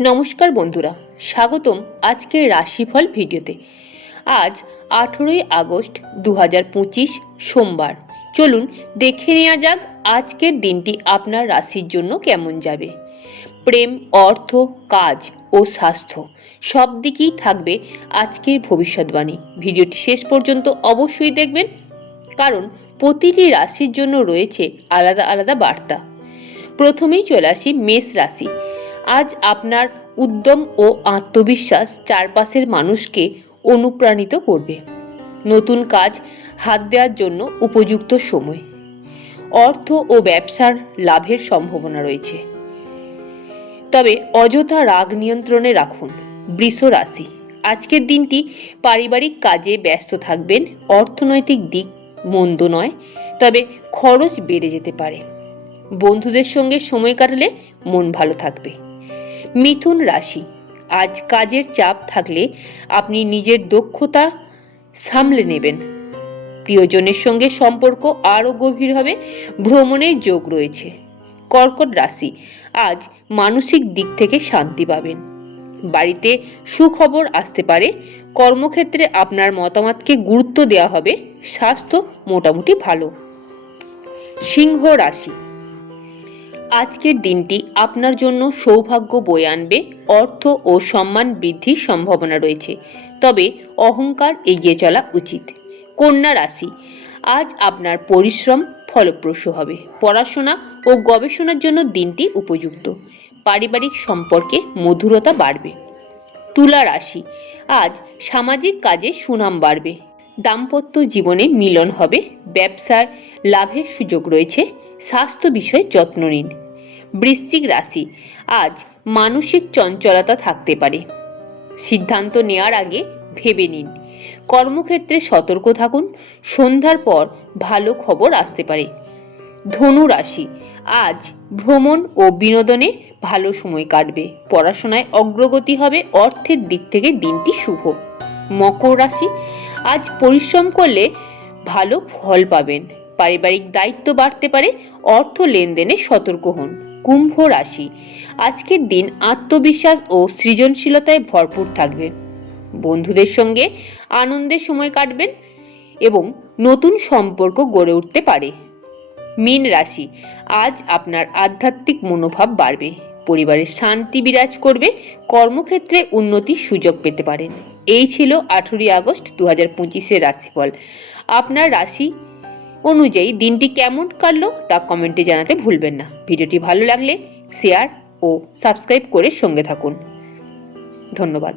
নমস্কার বন্ধুরা, স্বাগতম আজকের রাশিফল ভিডিওতে। আজ আঠেরোই আগস্ট দু সোমবার। চলুন দেখে নেওয়া যাক আজকের দিনটি আপনার রাশির জন্য কেমন যাবে। প্রেম, অর্থ, কাজ ও স্বাস্থ্য সব দিকেই থাকবে আজকের ভবিষ্যৎবাণী। ভিডিওটি শেষ পর্যন্ত অবশ্যই দেখবেন, কারণ প্রতিটি রাশির জন্য রয়েছে আলাদা আলাদা বার্তা। প্রথমেই চলে আসি মেষ রাশি। আজ আপনার উদ্যম ও আত্মবিশ্বাস চারপাশের মানুষকে অনুপ্রাণিত করবে। নতুন কাজ হাত দেওয়ার জন্য উপযুক্ত সময়। অর্থ ও ব্যবসার লাভের সম্ভাবনা রয়েছে। তবে অযথা রাগ নিয়ন্ত্রণে রাখুন, বৃষ রাশি। আজকের দিনটি পারিবারিক কাজে ব্যস্ত থাকবেন, অর্থনৈতিক দিক মন্দ নয়, তবে খরচ বেড়ে যেতে পারে। বন্ধুদের সঙ্গে সময় কাটালে মন ভালো থাকবে। মিথুন রাশি। আজ কাজের চাপ থাকলে আপনি নিজের দক্ষতা সামলে নেবেন। প্রিয়জনের সঙ্গে সম্পর্ক আরও গভীর হবে, ভ্রমণের যোগ রয়েছে। কর্কট রাশি, আজ মানসিক দিক থেকে শান্তি পাবেন। বাড়িতে সুখবর আসতে পারে, কর্মক্ষেত্রে আপনার মতামতকে গুরুত্ব দেওয়া হবে, স্বাস্থ্য মোটামুটি ভালো। সিংহ রাশি আজকের দিনটি আপনার জন্য সৌভাগ্য বয়ে আনবে, অর্থ ও সম্মান বৃদ্ধির সম্ভাবনা রয়েছে। তবে অহংকার এগিয়ে চলা উচিত। কন্যা রাশি, আজ আপনার পরিশ্রম ফলপ্রসূ হবে। পড়াশোনা ও গবেষণার জন্য দিনটি উপযুক্ত। পারিবারিক সম্পর্কে মধুরতা বাড়বে। তুলা রাশি, আজ সামাজিক কাজে সুনাম বাড়বে। দাম্পত্য জীবনে মিলন হবে, ব্যবসার লাভের সুযোগ রয়েছে, স্বাস্থ্য বিষয়ে যত্ন নিন। বৃশ্চিক রাশি, আজ মানসিক চঞ্চলতা থাকতে পারে। সিদ্ধান্ত নেওয়ার আগে ভেবে নিন। কর্মক্ষেত্রে সতর্ক থাকুন, সন্ধ্যার পর ভালো খবর আসতে পারে। ধনু রাশি, আজ ভ্রমণ ও বিনোদনে ভালো সময় কাটবে। পড়াশোনায় অগ্রগতি হবে, অর্থের দিক থেকে দিনটি শুভ। মকর রাশি আজ পরিশ্রম করলে ভালো ফল পাবেন। পারিবারিক দায়িত্ব বাড়তে পারে, অর্থ লেনদেনে সতর্ক হন। কুম্ভ রাশি। আজকের দিন আত্মবিশ্বাস ও সৃজনশীলতায় ভরপুর থাকবে। বন্ধুদের সঙ্গে আনন্দের সময় কাটবেন এবং নতুন সম্পর্ক গড়ে উঠতে পারে। মীন রাশি। আজ আপনার আধ্যাত্মিক মনোভাব বাড়বে। পরিবারের শান্তি বিরাজ করবে, কর্মক্ষেত্রে উন্নতির সুযোগ পেতে পারেন। এই ছিল আঠেরোই আগস্ট দু হাজার পঁচিশের রাশিফল। আপনার রাশি অনুযায়ী দিনটি কেমন কাটলো তা কমেন্টে জানাতে ভুলবেন না। ভিডিওটি ভালো লাগলে শেয়ার ও সাবস্ক্রাইব করে সঙ্গে থাকুন। ধন্যবাদ।